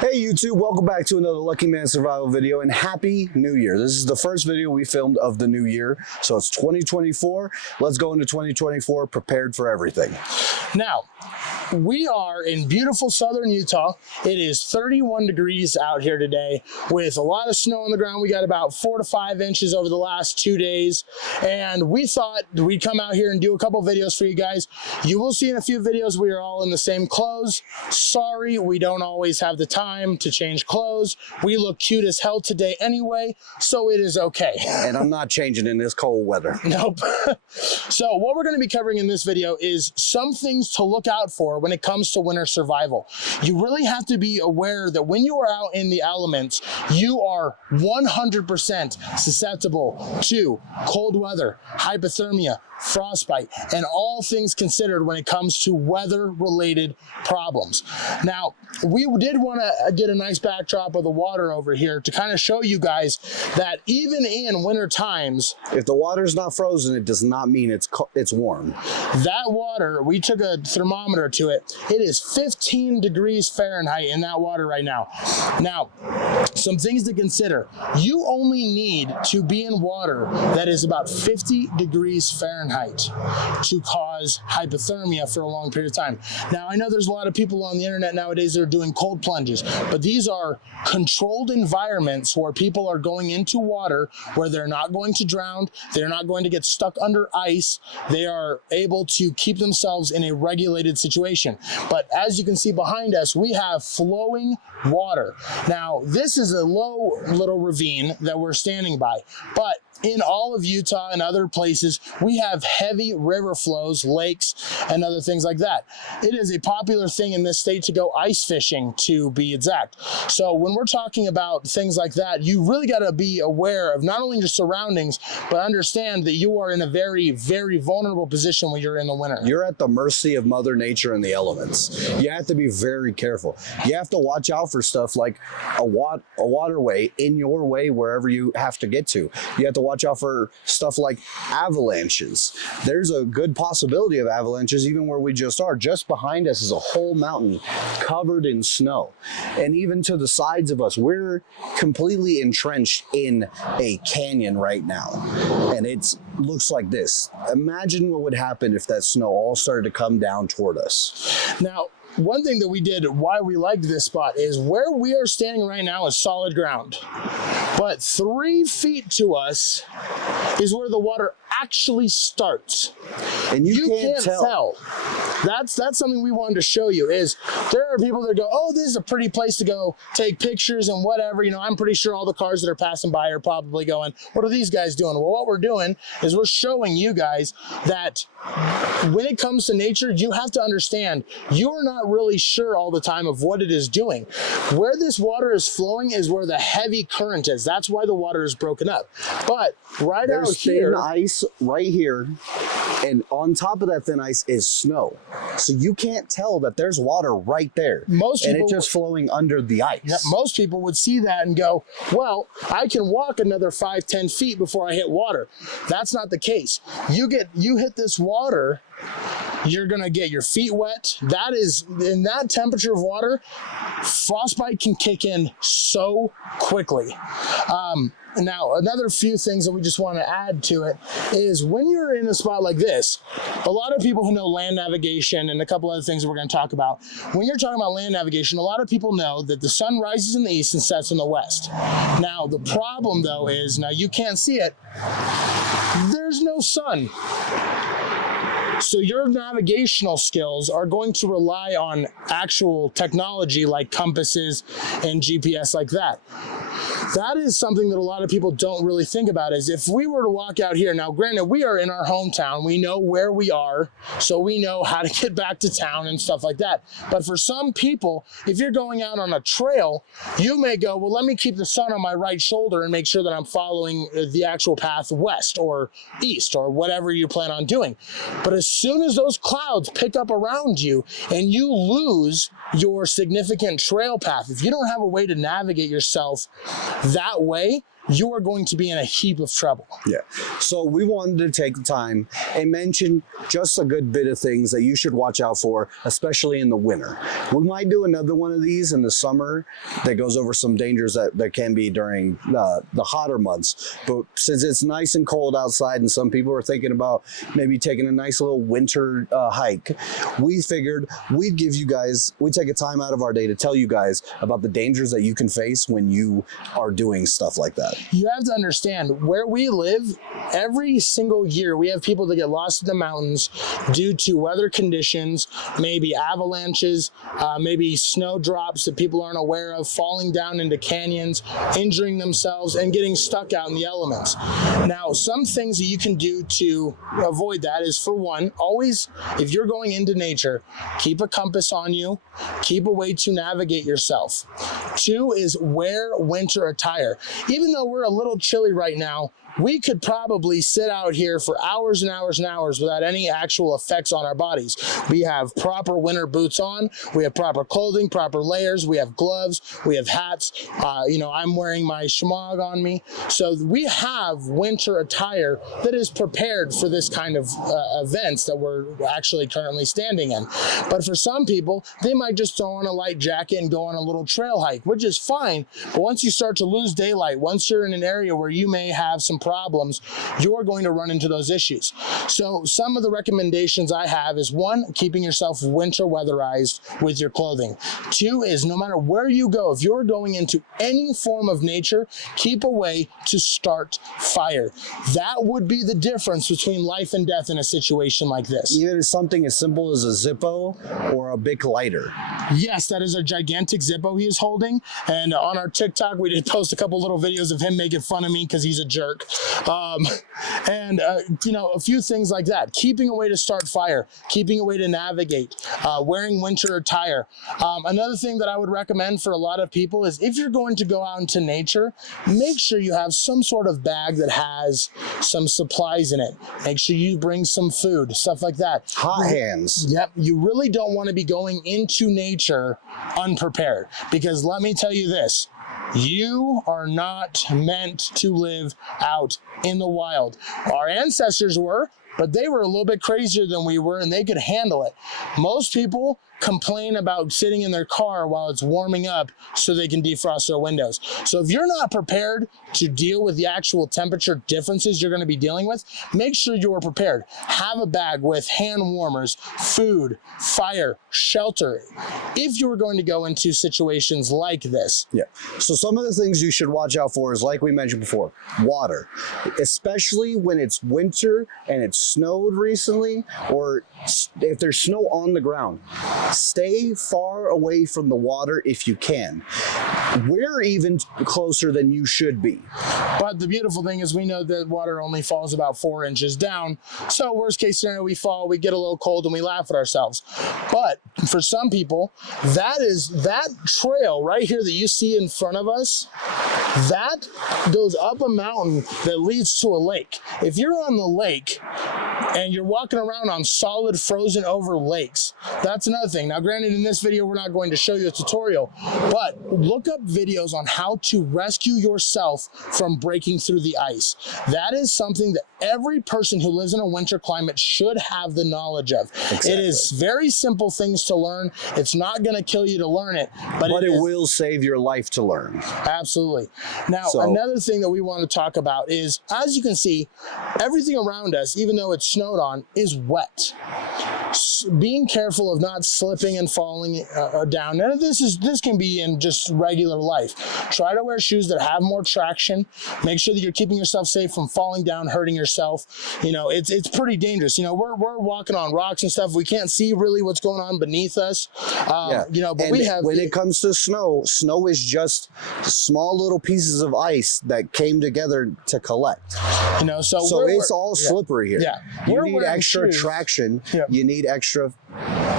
Hey YouTube, welcome back to another Lucky Man Survival video and Happy New Year. This is the first video we filmed of the new year. So it's 2024. Let's go into 2024 prepared for everything. Now, we are in beautiful southern Utah. It is 31 degrees out here today with a lot of snow on the ground. We got about 4 to 5 inches over the last 2 days. And we thought we'd come out here and do a couple videos for you guys. You will see in a few videos we are all in the same clothes. Sorry, we don't always have the time to change clothes. We look cute as hell today anyway, so it is okay. And I'm not changing in this cold weather. Nope. So what we're going to be covering in this video is some things to look out for when it comes to winter survival. You really have to be aware that when you are out in the elements, you are 100% susceptible to cold weather, hypothermia, frostbite, and all things considered when it comes to weather-related problems. Now, we did want to get a nice backdrop of the water over here to kind of show you guys that even in winter times, if the water's not frozen, it does not mean it's warm. That water, we took a thermometer to it. It is 15 degrees Fahrenheit in that water right now. Now, some things to consider. You only need to be in water that is about 50 degrees Fahrenheit to cause hypothermia for a long period of time. Now, I know there's a lot of people on the internet nowadays that are doing cold plunges, but these are controlled environments where people are going into water where they're not going to drown, they're not going to get stuck under ice, they are able to keep themselves in a regulated situation. But as you can see behind us, we have flowing water. Now, this is a low little ravine that we're standing by, but in all of Utah and other places, we have heavy river flows, lakes, and other things like that. It is a popular thing in this state to go ice fishing, to be exact. So when we're talking about things like that, you really got to be aware of not only your surroundings, but understand that you are in a very, very vulnerable position when you're in the winter. You're at the mercy of Mother Nature and the elements. You have to be very careful. You have to watch out for stuff like a waterway in your way wherever you have to get to. You have to watch out for stuff like avalanches. There's a good possibility of avalanches even where we just are. Just behind us is a whole mountain covered in snow. And even to the sides of us, we're completely entrenched in a canyon right now. And it looks like this. Imagine what would happen if that snow all started to come down toward us. Now, one thing that we did, why we liked this spot, is where we are standing right now is solid ground. But 3 feet to us is where the water actually starts. And you can't tell. That's something we wanted to show you, is there are people that go, oh, this is a pretty place to go take pictures and whatever. You know, I'm pretty sure all the cars that are passing by are probably going, what are these guys doing? Well, what we're doing is we're showing you guys that when it comes to nature, you have to understand you're not really sure all the time of what it is doing. Where this water is flowing is where the heavy current is. That's why the water is broken up. But right out here, thin ice right here, and on top of that thin ice is snow. So you can't tell that there's water right there. And it's just flowing under the ice. Yeah, most people would see that and go, well, I can walk another 5-10 feet before I hit water. That's not the case. You hit this water, you're gonna get your feet wet. That is, in that temperature of water, frostbite can kick in so quickly. Now, another few things that we just want to add to it is when you're in a spot like this, a lot of people who know land navigation and a couple other things that we're going to talk about, when you're talking about land navigation, a lot of people know that the sun rises in the east and sets in the west. Now, the problem though is, now you can't see it, there's no sun. So your navigational skills are going to rely on actual technology like compasses and GPS like that. That is something that a lot of people don't really think about, is if we were to walk out here, now granted we are in our hometown, we know where we are, so we know how to get back to town and stuff like that. But for some people, if you're going out on a trail, you may go, well, let me keep the sun on my right shoulder and make sure that I'm following the actual path west or east or whatever you plan on doing. But as soon as those clouds pick up around you and you lose your significant trail path, if you don't have a way to navigate yourself that way, you are going to be in a heap of trouble. Yeah. So we wanted to take the time and mention just a good bit of things that you should watch out for, especially in the winter. We might do another one of these in the summer that goes over some dangers that can be during the hotter months. But since it's nice and cold outside and some people are thinking about maybe taking a nice little winter hike, we figured we'd take a time out of our day to tell you guys about the dangers that you can face when you are doing stuff like that. You have to understand, where we live, every single year we have people that get lost in the mountains due to weather conditions, maybe avalanches, maybe snow drops that people aren't aware of, falling down into canyons, injuring themselves, and getting stuck out in the elements. Now, some things that you can do to avoid that is, for one, always, if you're going into nature, keep a compass on you, keep a way to navigate yourself. Two is wear winter attire. Even though we're a little chilly right now, we could probably sit out here for hours and hours and hours without any actual effects on our bodies. We have proper winter boots on, we have proper clothing, proper layers, we have gloves, we have hats. I'm wearing my shemagh on me. So we have winter attire that is prepared for this kind of events that we're actually currently standing in. But for some people, they might just throw on a light jacket and go on a little trail hike, which is fine. But once you start to lose daylight, once you're in an area where you may have some problems, you're going to run into those issues. So some of the recommendations I have is, one, keeping yourself winter weatherized with your clothing. Two is, no matter where you go, if you're going into any form of nature, keep a way to start fire. That would be the difference between life and death in a situation like this. Even something as simple as a Zippo or a big lighter. Yes, that is a gigantic Zippo he is holding. And on our TikTok, we did post a couple little videos of him making fun of me because he's a jerk. A few things like that. Keeping a way to start fire, keeping a way to navigate, wearing winter attire. Another thing that I would recommend for a lot of people is, if you're going to go out into nature, make sure you have some sort of bag that has some supplies in it. Make sure you bring some food, stuff like that. Hot hands. Yep. You really don't want to be going into nature unprepared, because let me tell you this. You are not meant to live out in the wild. Our ancestors were, but they were a little bit crazier than we were, and they could handle it. Most people complain about sitting in their car while it's warming up so they can defrost their windows. So if you're not prepared to deal with the actual temperature differences you're going to be dealing with, make sure you are prepared. Have a bag with hand warmers, food, fire, shelter, if you were going to go into situations like this. Yeah. So some of the things you should watch out for is, like we mentioned before, water, especially when it's winter and it's snowed recently, or if there's snow on the ground. Stay far away from the water if you can. We're even closer than you should be. But the beautiful thing is, we know that water only falls about 4 inches down. So worst case scenario, we fall, we get a little cold, and we laugh at ourselves. But for some people, that trail right here that you see in front of us, that goes up a mountain that leads to a lake. If you're on the lake and you're walking around on solid frozen over lakes, that's another thing. Now, granted, in this video, we're not going to show you a tutorial, but look up videos on how to rescue yourself from breaking through the ice. That is something that every person who lives in a winter climate should have the knowledge of. Exactly. It is very simple things to learn. It's not going to kill you to learn it, but it will save your life to learn. Absolutely. Now, another thing that we want to talk about is, as you can see, everything around us, even though it's snowed on, is wet. Being careful of not slipping and falling down. None of this can be in just regular life. Try to wear shoes that have more traction. Make sure that you're keeping yourself safe from falling down, hurting yourself. It's pretty dangerous. We're walking on rocks and stuff. We can't see really what's going on beneath us. But when it comes to snow is just small little pieces of ice that came together to collect. So it's all slippery here. Yeah. You need extra traction. Yeah. You need extra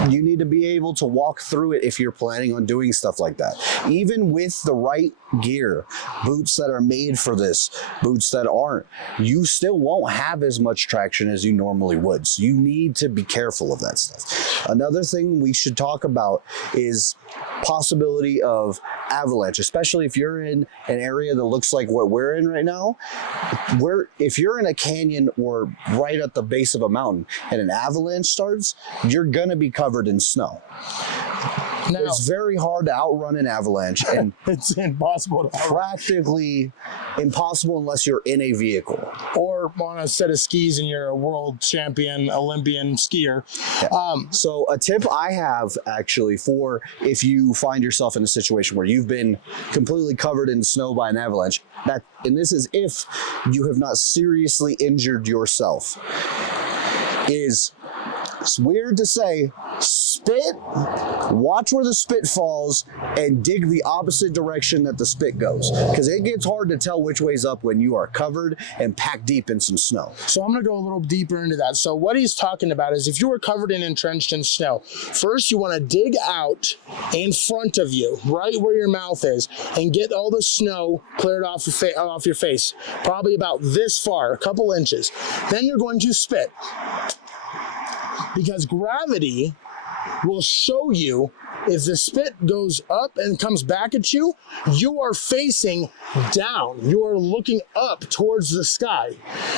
you need to be able to walk through it if you're planning on doing stuff like that. Even with the right gear, boots that are made for this, boots that aren't, you still won't have as much traction as you normally would. So you need to be careful of that stuff. Another thing we should talk about is possibility of avalanche, especially if you're in an area that looks like what we're in right now. If you're in a canyon or right at the base of a mountain and an avalanche starts, you're gonna be covered in snow. Now, it's very hard to outrun an avalanche, and it's impossible to practically impossible unless you're in a vehicle or on a set of skis and you're a world champion Olympian skier. Yeah. So a tip I have actually for if you find yourself in a situation where you've been completely covered in snow by an avalanche, and this is if you have not seriously injured yourself, is, it's weird to say, spit, watch where the spit falls, and dig the opposite direction that the spit goes. Because it gets hard to tell which way's up when you are covered and packed deep in some snow. So I'm going to go a little deeper into that. So what he's talking about is if you were covered and entrenched in snow, first you want to dig out in front of you, right where your mouth is, and get all the snow cleared off your face, probably about this far, a couple inches. Then you're going to spit. Because gravity will show you if the spit goes up and comes back at you, you are facing down. You are looking up towards the sky.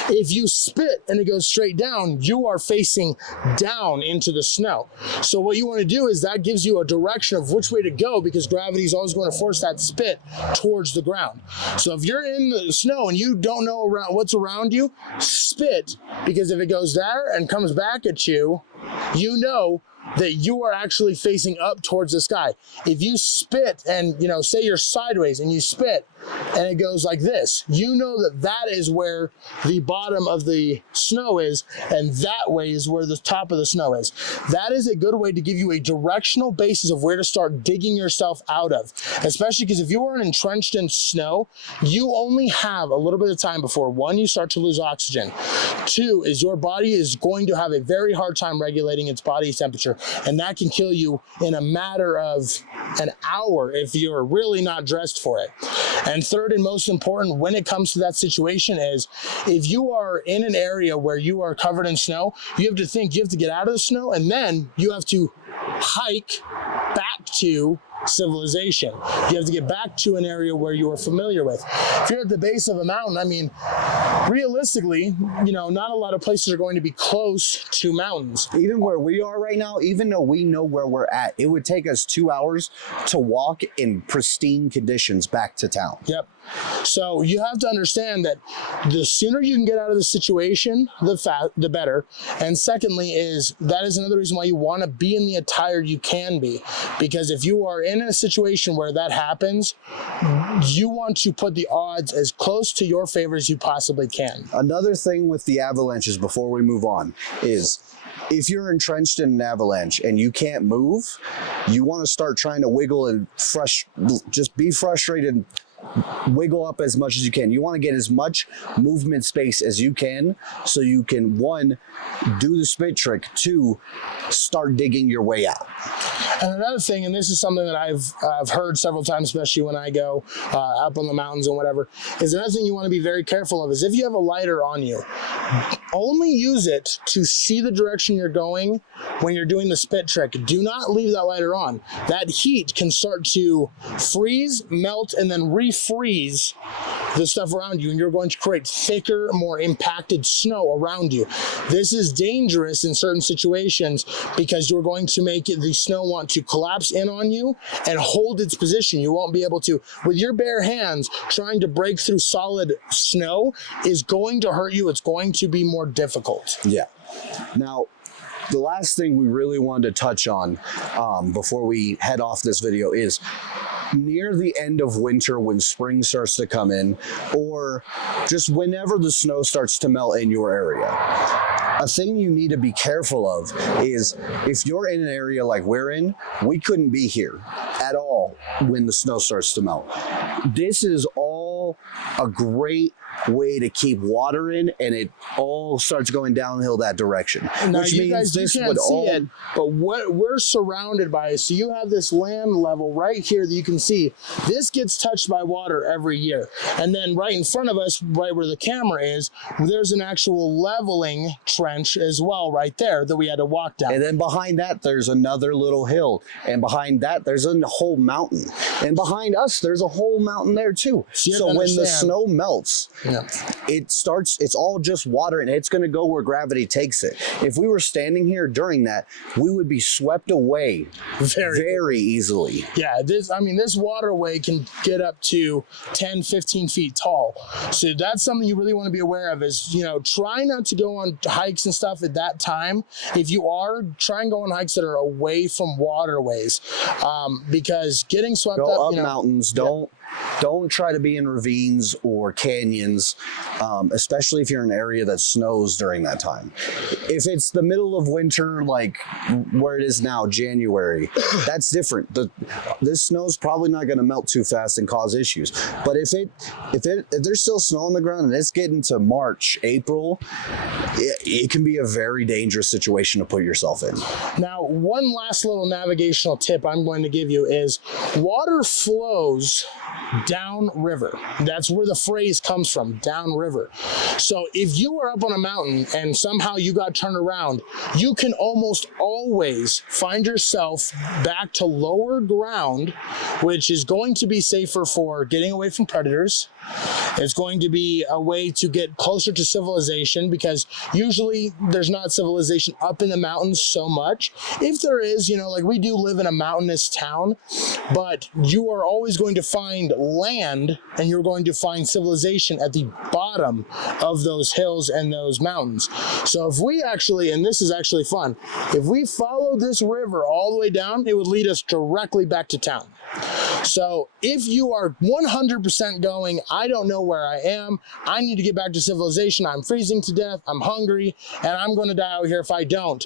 If you spit and it goes straight down, you are facing down into the snow. So what you want to do is that gives you a direction of which way to go because gravity is always going to force that spit towards the ground. So if you're in the snow and you don't know what's around you, spit, because if it goes there and comes back at you, you know that you are actually facing up towards the sky. If you spit and, say you're sideways and you spit and it goes like this, you know that is where the bottom of the snow is, and that way is where the top of the snow is. That is a good way to give you a directional basis of where to start digging yourself out of, especially because if you are entrenched in snow, you only have a little bit of time before, one, you start to lose oxygen. Two, is your body is going to have a very hard time regulating its body temperature, and that can kill you in a matter of an hour if you're really not dressed for it. And third and most important when it comes to that situation is if you are in an area where you are covered in snow, you have to think you have to get out of the snow, and then you have to hike back to civilization. You have to get back to an area where you are familiar with. If you're at the base of a mountain, realistically, not a lot of places are going to be close to mountains. Even where we are right now, even though we know where we're at, it would take us 2 hours to walk in pristine conditions back to town. Yep. So you have to understand that the sooner you can get out of the situation, the better. And secondly that is another reason why you want to be in the attire you can be. Because if you are in a situation where that happens, you want to put the odds as close to your favor as you possibly can. Another thing with the avalanches before we move on is if you're entrenched in an avalanche and you can't move, you want to start trying to wiggle and just be frustrated. Wiggle up as much as you can. You want to get as much movement space as you can so you can, one, do the spit trick, two, start digging your way out. And another thing, and this is something that I've heard several times, especially when I go up on the mountains and whatever, is another thing you want to be very careful of is if you have a lighter on you, only use it to see the direction you're going when you're doing the spit trick. Do not leave that lighter on. That heat can start to freeze, melt, and then refreeze the stuff around you, and you're going to create thicker, more impacted snow around you. This is dangerous in certain situations because you're going to make the snow want to collapse in on you and hold its position. You won't be able to, with your bare hands, trying to break through solid snow is going to hurt you. It's going to be more difficult. Yeah. Now, the last thing we really wanted to touch on before we head off this video is near the end of winter when spring starts to come in, or just whenever the snow starts to melt in your area. A thing you need to be careful of is if you're in an area like we're in, we couldn't be here at all when the snow starts to melt. This is all all a great way to keep water in, and it all starts going downhill that direction. Now, which you means guys, this you can't would see all it, but what we're surrounded by is, so you have this land level right here that you can see. This gets touched by water every year. And then right in front of us, right where the camera is, there's an actual leveling trench as well right there that we had to walk down. And then behind that, there's another little hill. And behind that, there's a whole mountain. And behind us, there's a whole mountain there too. So when the snow melts, it's all just water, and it's going to go where gravity takes it. If we were standing here during that, we would be swept away very easily. Yeah, this waterway can get up to 10, 15 feet tall. So that's something you really want to be aware of is, try not to go on hikes and stuff at that time. If you are, try and go on hikes that are away from waterways, because getting swept up mountains, don't try to be in ravines or canyons, especially if you're in an area that snows during that time. If it's the middle of winter, like where it is now, January, that's different. This snow's probably not going to melt too fast and cause issues. But if there's still snow on the ground and it's getting to March, April, it can be a very dangerous situation to put yourself in. Now, one last little navigational tip I'm going to give you is water flows downriver. That's where the phrase comes from, downriver. So if you are up on a mountain and somehow you got turned around, you can almost always find yourself back to lower ground, which is going to be safer for getting away from predators. It's going to be a way to get closer to civilization, because usually there's not civilization up in the mountains so much. If there is, like we do live in a mountainous town, but you are always going to find land and you're going to find civilization at the bottom of those hills and those mountains. So if we actually, and this is actually fun, if we follow this river all the way down, it would lead us directly back to town. So if you are 100% going, I don't know where I am, I need to get back to civilization, I'm freezing to death, I'm hungry, and I'm going to die out here if I don't.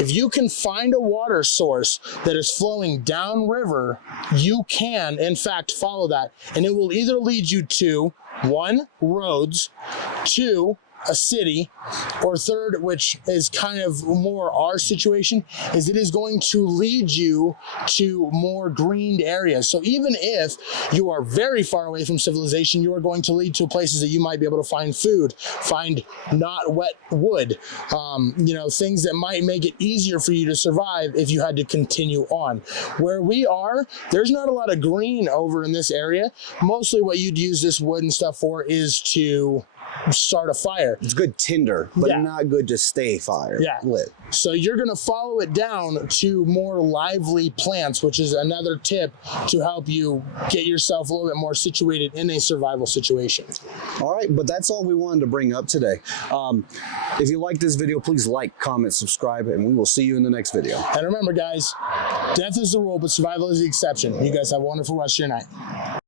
If you can find a water source that is flowing downriver, you can, in fact, follow that. And it will either lead you to, 1, roads, 2, a city, or 3rd, which is kind of more our situation, is it is going to lead you to more greened areas. So even if you are very far away from civilization, you are going to lead to places that you might be able to find food, find not wet wood, things that might make it easier for you to survive if you had to continue on. Where we are, there's not a lot of green over in this area. Mostly what you'd use this wood and stuff for is to start a fire. It's good tinder, but not good to stay lit. So you're going to follow it down to more lively plants, which is another tip to help you get yourself a little bit more situated in a survival situation. All right, but that's all we wanted to bring up today. If you like this video, please like, comment, subscribe, and we will see you in the next video. And remember, guys, death is the rule, but survival is the exception. You guys have a wonderful rest of your night.